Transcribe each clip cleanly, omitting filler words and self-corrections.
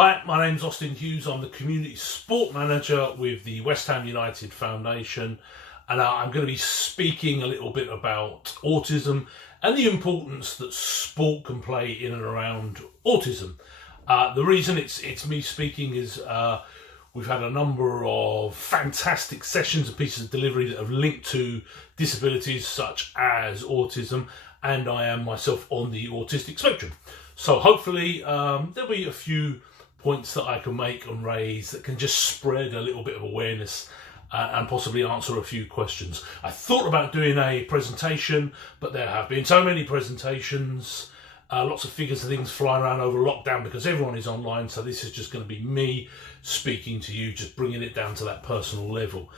Hi, my name's Austin Hughes. I'm the Community Sport Manager with the West Ham United Foundation, and I'm going to be speaking a little bit about autism and the importance that sport can play in and around autism. The reason it's me speaking is we've had a number of fantastic sessions and pieces of delivery that have linked to disabilities such as autism, and I am myself on the autistic spectrum. So hopefully there'll be a few points that I can make and raise that can just spread a little bit of awareness and possibly answer a few questions. I thought about doing a presentation, but there have been so many presentations, lots of figures and things flying around over lockdown because everyone is online, so this is just going to be me speaking to you, just bringing it down to that personal level.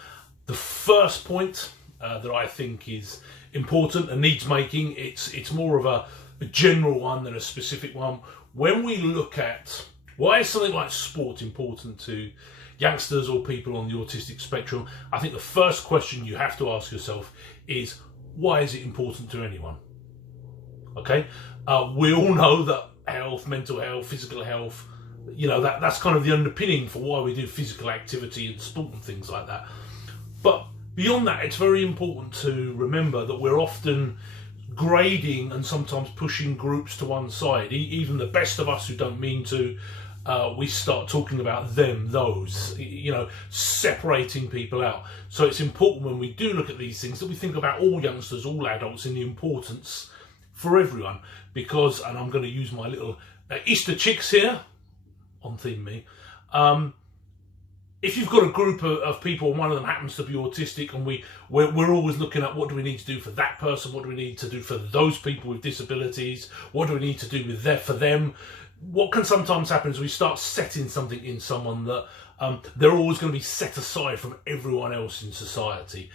The first point that I think is important and needs making, it's more of a general one than a specific one. When we look at why is something like sport important to youngsters or people on the autistic spectrum, I think the first question you have to ask yourself is, why is it important to anyone? Okay, we all know that health, mental health, physical health, that's kind of the underpinning for why we do physical activity and sport and things like that. But beyond that, it's very important to remember that we're often grading and sometimes pushing groups to one side. Even the best of us who don't mean to, we start talking about them, those, separating people out. So it's important when we do look at these things that we think about all youngsters, all adults, and the importance for everyone. Because, and I'm going to use my little Easter chicks here, on theme me, if you've got a group of people and one of them happens to be autistic, and we're always looking at what do we need to do for that person, what do we need to do for those people with disabilities, what do we need to do for them. What can sometimes happen is we start setting something in someone that they're always going to be set aside from everyone else in society.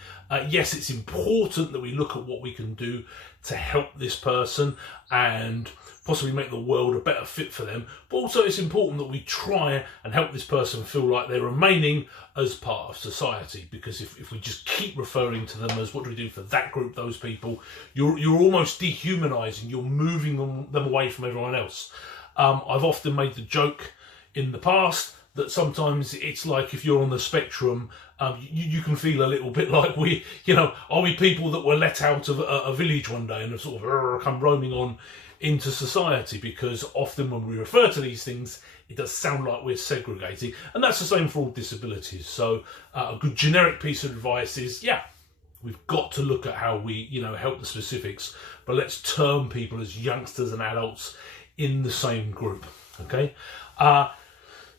Yes, it's important that we look at what we can do to help this person and possibly make the world a better fit for them, but also it's important that we try and help this person feel like they're remaining as part of society, because if we just keep referring to them as what do we do for that group, those people, you're almost dehumanising, you're moving them away from everyone else. I've often made the joke in the past that sometimes it's like if you're on the spectrum, you can feel a little bit like are we people that were let out of a village one day and have sort of come roaming on into society, because often when we refer to these things, it does sound like we're segregating, and that's the same for all disabilities. So a good generic piece of advice is, we've got to look at how we, help the specifics, but let's term people as youngsters and adults in the same group, okay?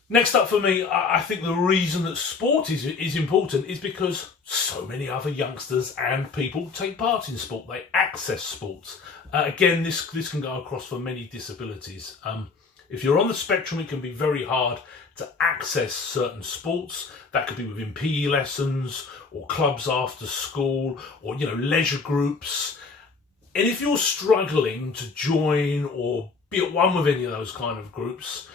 Next up for me, I think the reason that sport is important is because so many other youngsters and people take part in sport. They access sports. Again, this can go across for many disabilities. If you're on the spectrum, it can be very hard to access certain sports. That could be within PE lessons or clubs after school or, leisure groups. And if you're struggling to join or be at one with any of those kind of groups,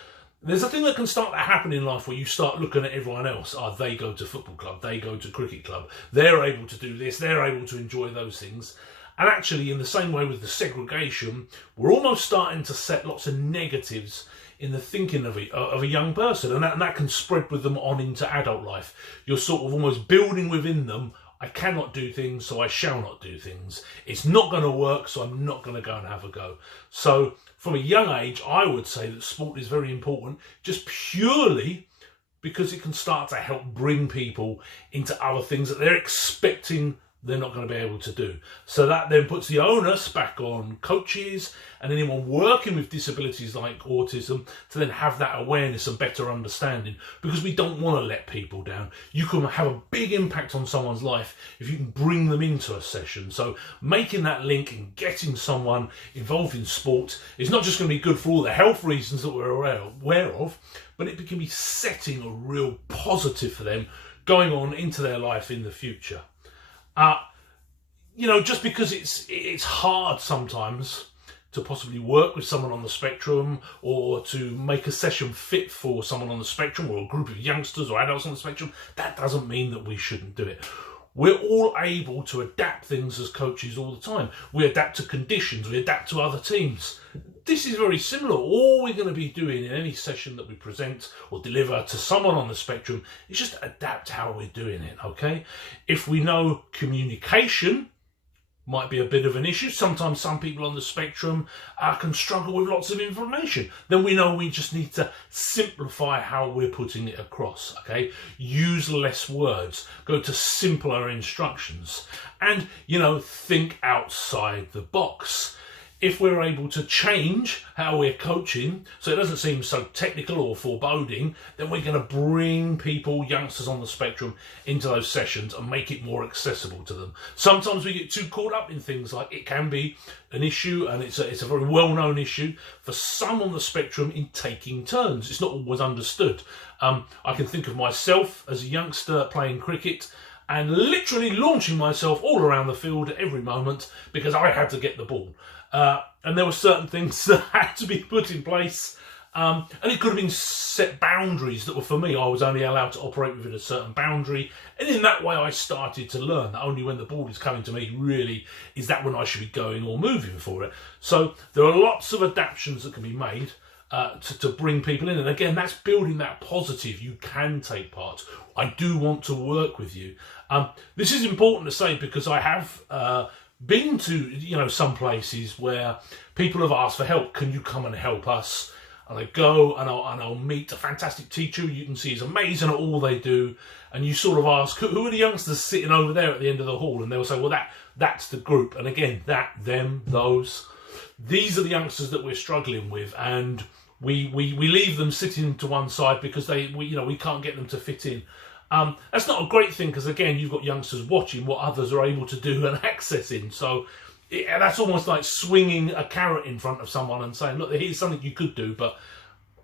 there's a thing that can start to happen in life where you start looking at everyone else. They go to football club, they go to cricket club, they're able to do this, they're able to enjoy those things. And actually, in the same way with the segregation, we're almost starting to set lots of negatives in the thinking of a young person, and that can spread with them on into adult life. You're sort of almost building within them, I cannot do things, so I shall not do things. It's not going to work, so I'm not going to go and have a go. So from a young age, I would say that sport is very important, just purely because it can start to help bring people into other things that they're expecting they're not going to be able to do. So that then puts the onus back on coaches and anyone working with disabilities like autism to then have that awareness and better understanding, because we don't want to let people down. You can have a big impact on someone's life if you can bring them into a session. So making that link and getting someone involved in sport is not just going to be good for all the health reasons that we're aware of, but it can be setting a real positive for them going on into their life in the future. Just because it's hard sometimes to possibly work with someone on the spectrum or to make a session fit for someone on the spectrum or a group of youngsters or adults on the spectrum, that doesn't mean that we shouldn't do it. We're all able to adapt things as coaches all the time. We adapt to conditions, we adapt to other teams. this is very similar. All we're going to be doing in any session that we present or deliver to someone on the spectrum is just adapt how we're doing it, okay? If we know communication might be a bit of an issue, sometimes some people on the spectrum can struggle with lots of information, then we know we just need to simplify how we're putting it across, okay? Use less words, go to simpler instructions, and, you know, think outside the box. If we're able to change how we're coaching so it doesn't seem so technical or foreboding, then we're going to bring people, youngsters on the spectrum, into those sessions and make it more accessible to them. Sometimes we get too caught up in things like it can be an issue, and it's a very well-known issue for some on the spectrum in taking turns. It's not always understood. I can think of myself as a youngster playing cricket and literally launching myself all around the field at every moment because I had to get the ball. And there were certain things that had to be put in place, and it could have been set boundaries that were, for me, I was only allowed to operate within a certain boundary, and in that way I started to learn that only when the ball is coming to me really is that when I should be going or moving for it. So there are lots of adaptations that can be made to bring people in, and again, that's building that positive. You can take part. I do want to work with you. This is important to say because I have been to, you know, some places where people have asked for help. Can you come and help us? And I go and I'll meet a fantastic teacher you can see is amazing at all they do, and you sort of ask, who are the youngsters sitting over there at the end of the hall? And they'll say, well, that's the group. And again, these are the youngsters that we're struggling with, and we leave them sitting to one side because we can't get them to fit in. That's not a great thing because, again, you've got youngsters watching what others are able to do and accessing. So that's almost like swinging a carrot in front of someone and saying, look, here's something you could do, but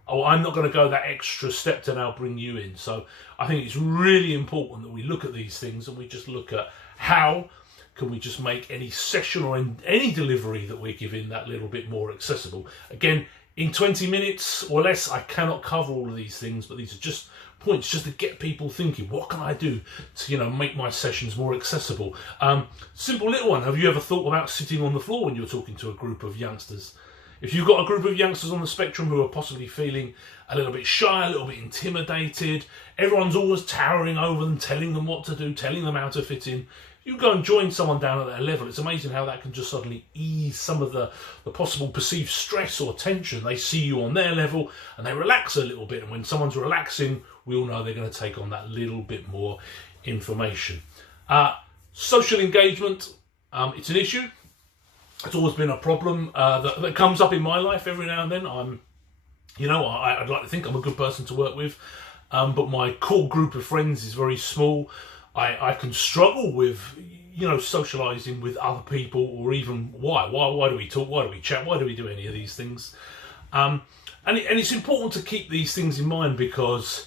I'm not going to go that extra step to now bring you in. So I think it's really important that we look at these things and we just look at how can we just make any session or any delivery that we're giving that little bit more accessible. Again, in 20 minutes or less, I cannot cover all of these things, but these are just points just to get people thinking, what can I do to, you know, make my sessions more accessible? Simple little one. Have you ever thought about sitting on the floor when you're talking to a group of youngsters? If you've got a group of youngsters on the spectrum who are possibly feeling a little bit shy, a little bit intimidated, everyone's always towering over them, telling them what to do, telling them how to fit in. You go and join someone down at their level, it's amazing how that can just suddenly ease some of the possible perceived stress or tension. They see you on their level and they relax a little bit, and when someone's relaxing, we all know they're going to take on that little bit more information. Social engagement, it's an issue. It's always been a problem that comes up in my life every now and then. I'd like to think I'm a good person to work with, but my core group of friends is very small. I can struggle with, socialising with other people, or even why do we talk? Why do we chat? Why do we do any of these things? And it's important to keep these things in mind, because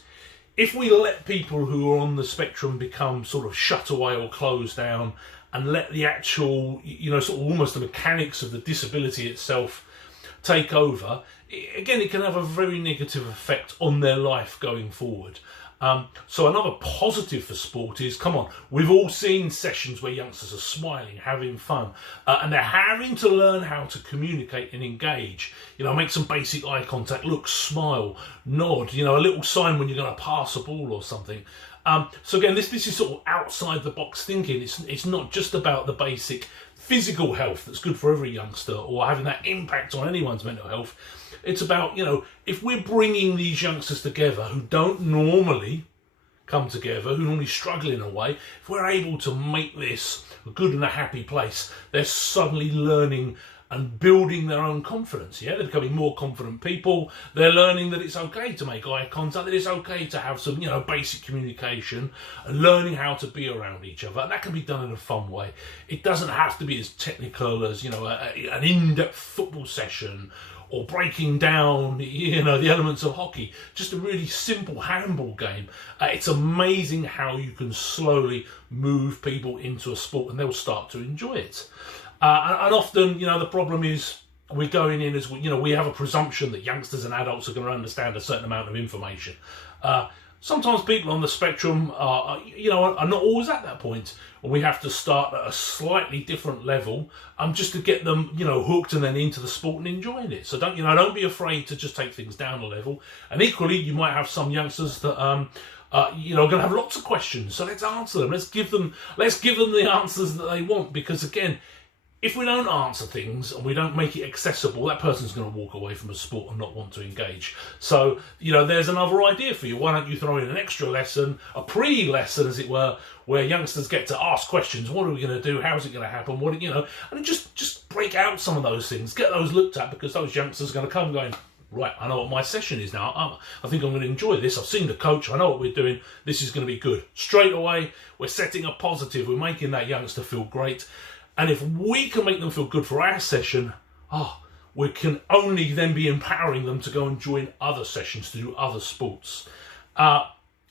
if we let people who are on the spectrum become sort of shut away or closed down, and let the actual, sort of almost the mechanics of the disability itself take over, again, it can have a very negative effect on their life going forward. So another positive for sport is, come on, we've all seen sessions where youngsters are smiling, having fun, and they're having to learn how to communicate and engage. Make some basic eye contact, look, smile, nod, a little sign when you're going to pass a ball or something. So again, this is sort of outside the box thinking. It's not just about the basic physical health that's good for every youngster or having that impact on anyone's mental health. It's about, if we're bringing these youngsters together who don't normally come together, who normally struggle in a way, if we're able to make this a good and a happy place, they're suddenly learning and building their own confidence. Yeah, they're becoming more confident people. They're learning that it's okay to make eye contact, that it's okay to have some, basic communication, and learning how to be around each other. And that can be done in a fun way. It doesn't have to be as technical as, an in-depth football session, or breaking down, the elements of hockey. Just a really simple handball game. It's amazing how you can slowly move people into a sport and they'll start to enjoy it. And often, the problem is we're going in as, we have a presumption that youngsters and adults are going to understand a certain amount of information. sometimes people on the spectrum are not always at that point, and we have to start at a slightly different level, just to get them, hooked and then into the sport and enjoying it. So don't be afraid to just take things down a level. And equally, you might have some youngsters that are going to have lots of questions. So let's answer them. Let's give them the answers that they want, because again, if we don't answer things and we don't make it accessible, that person's going to walk away from a sport and not want to engage. So, there's another idea for you. Why don't you throw in an extra lesson, a pre-lesson, as it were, where youngsters get to ask questions. What are we going to do? How's it going to happen? And just break out some of those things. Get those looked at, because those youngsters are going to come going, right, I know what my session is now. I think I'm going to enjoy this. I've seen the coach. I know what we're doing. This is going to be good. Straight away, we're setting a positive. We're making that youngster feel great. And if we can make them feel good for our session, we can only then be empowering them to go and join other sessions, to do other sports.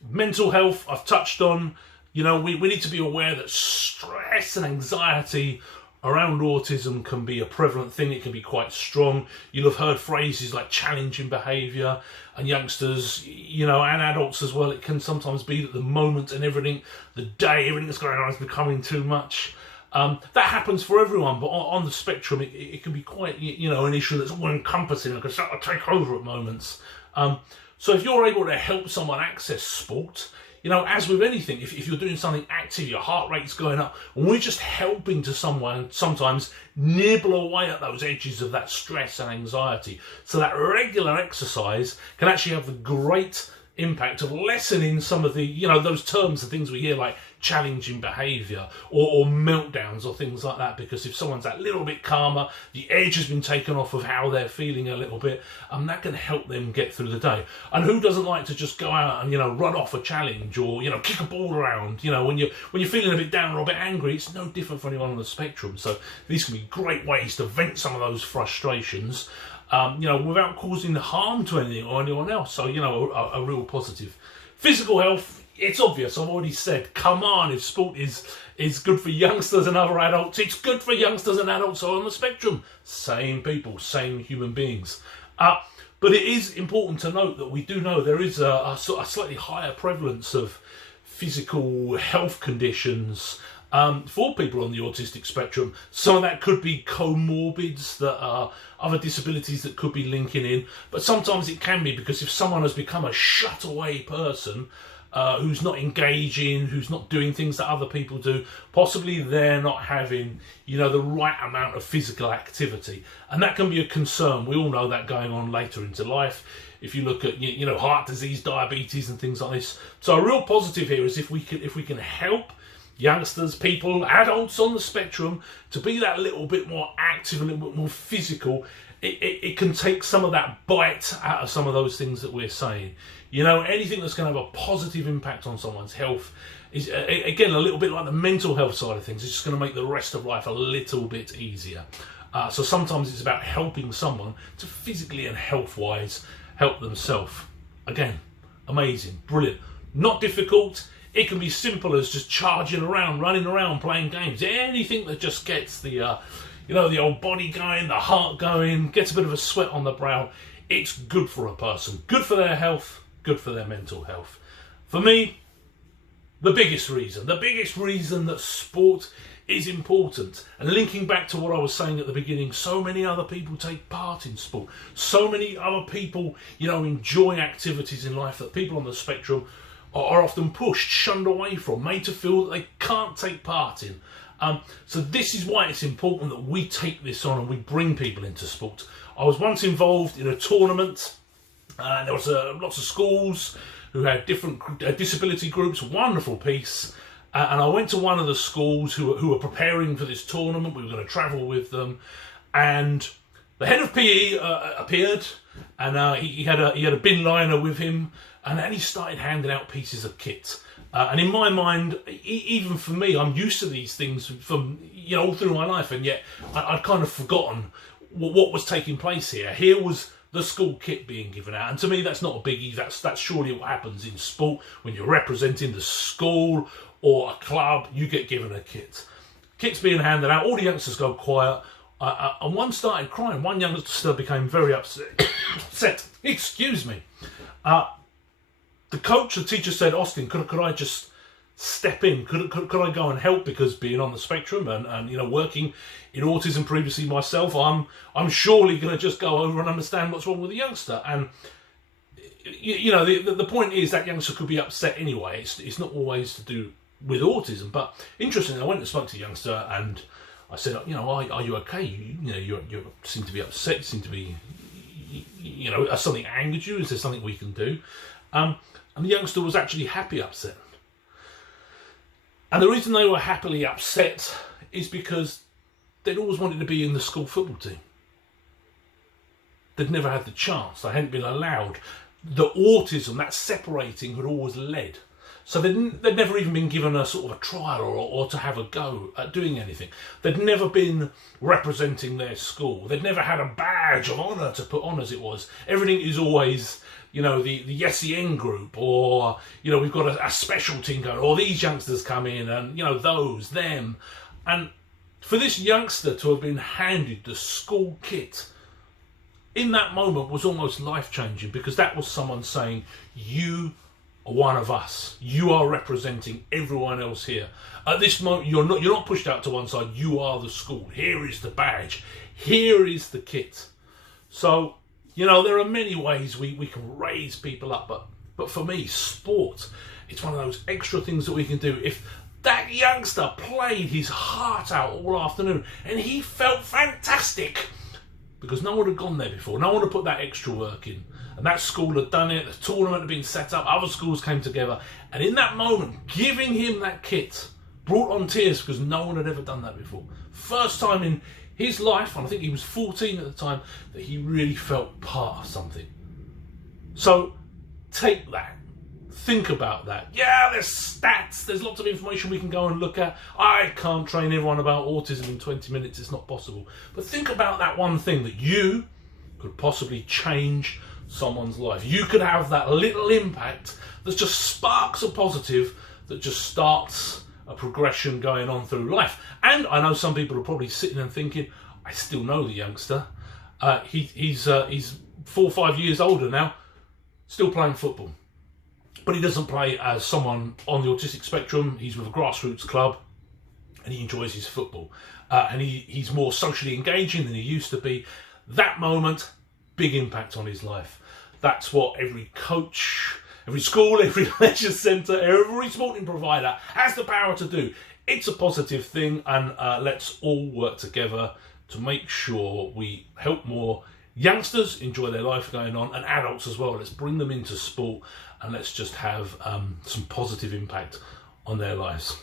Mental health, I've touched on. We need to be aware that stress and anxiety around autism can be a prevalent thing. It can be quite strong. You'll have heard phrases like challenging behaviour, and youngsters, and adults as well. It can sometimes be that the moment and everything that's going on is becoming too much. That happens for everyone, but on the spectrum, it can be quite, an issue that's all encompassing and can start to take over at moments. So if you're able to help someone access sport, as with anything, if you're doing something active, your heart rate's going up, and we're just helping to someone sometimes nibble away at those edges of that stress and anxiety. So that regular exercise can actually have the great impact of lessening some of the, those terms and things we hear like challenging behaviour or meltdowns or things like that, because if someone's that little bit calmer, the edge has been taken off of how they're feeling a little bit, that can help them get through the day. And who doesn't like to just go out and, run off a challenge or, kick a ball around, when you're feeling a bit down or a bit angry? It's no different for anyone on the spectrum. So these can be great ways to vent some of those frustrations, without causing harm to anything or anyone else. So, a real positive. Physical health, it's obvious. I've already said, come on, if sport is good for youngsters and other adults, it's good for youngsters and adults who are on the spectrum. Same people, same human beings. But it is important to note that we do know there is a slightly higher prevalence of physical health conditions for people on the autistic spectrum. Some of that could be comorbids, that are other disabilities that could be linking in, but sometimes it can be because if someone has become a shut away person, who's not engaging, who's not doing things that other people do, possibly they're not having, the right amount of physical activity. And that can be a concern. We all know that going on later into life. If you look at, heart disease, diabetes and things like this. So a real positive here is if we can help youngsters, people, adults on the spectrum to be that little bit more active, a little bit more physical, it can take some of that bite out of some of those things that we're saying. Anything that's going to have a positive impact on someone's health is, again, a little bit like the mental health side of things. It's just going to make the rest of life a little bit easier. So sometimes it's about helping someone to physically and health-wise help themselves. Again, amazing, brilliant. Not difficult. It can be simple as just charging around, running around, playing games. Anything that just gets the the old body going, the heart going, gets a bit of a sweat on the brow. It's good for a person, good for their health, good for their mental health. For me, the biggest reason that sport is important, and linking back to what I was saying at the beginning, so many other people take part in sport. So many other people, enjoy activities in life that people on the spectrum are often pushed, shunned away from, made to feel that they can't take part in. So this is why it's important that we take this on and we bring people into sport. I was once involved in a tournament, and there was lots of schools who had different disability groups, wonderful piece. And I went to one of the schools who were preparing for this tournament. We were going to travel with them, and the head of PE appeared, and he had a bin liner with him, and then he started handing out pieces of kit. And in my mind, even for me, I'm used to these things from all through my life, and yet I'd kind of forgotten what was taking place here. Here was the school kit being given out, and to me, that's not a biggie. That's surely what happens in sport when you're representing the school or a club. You get given a kit. Kit's being handed out. All the youngsters go quiet, and one started crying. One youngster became very upset. Excuse me. the teacher said, Austin, could I just step in? Could I go and help? Because being on the spectrum and working in autism previously myself, I'm surely going to just go over and understand what's wrong with the youngster. And the point is that youngster could be upset anyway. It's not always to do with autism. But interestingly, I went and spoke to the youngster and I said, are you okay? You seem to be upset. You seem to be, has something angered you? Is there something we can do? And the youngster was actually happy upset. And the reason they were happily upset is because they'd always wanted to be in the school football team. They'd never had the chance. They hadn't been allowed. The autism, that separating, had always led. So they'd never even been given a sort of a trial or to have a go at doing anything. They'd never been representing their school. They'd never had a badge of honour to put on, as it was. Everything is always, the SEN group, or, we've got a special team going, or these youngsters come in and, those, them. And for this youngster to have been handed the school kit in that moment was almost life-changing, because that was someone saying, you are one of us. You are representing everyone else here. At this moment, you're not pushed out to one side. You are the school. Here is the badge. Here is the kit. So, there are many ways we can raise people up, but for me, sport, it's one of those extra things that we can do. If that youngster played his heart out all afternoon and he felt fantastic because no one had gone there before, no one had put that extra work in, and that school had done it, the tournament had been set up, other schools came together, and in that moment, giving him that kit brought on tears because no one had ever done that before. First time in his life, and I think he was 14 at the time, that he really felt part of something. So take that. Think about that. Yeah, there's stats, there's lots of information we can go and look at. I can't train everyone about autism in 20 minutes, it's not possible. But think about that one thing that you could possibly change someone's life. You could have that little impact that just sparks a positive, that just starts a progression going on through life. And I know some people are probably sitting and thinking, I still know the youngster. He's 4 or 5 years older now, still playing football. But he doesn't play as someone on the autistic spectrum. He's with a grassroots club and he enjoys his football. And he's more socially engaging than he used to be. That moment, big impact on his life. That's what every coach, every school, every leisure centre, every sporting provider has the power to do. It's a positive thing, and let's all work together to make sure we help more youngsters enjoy their life going on, and adults as well. Let's bring them into sport and let's just have some positive impact on their lives.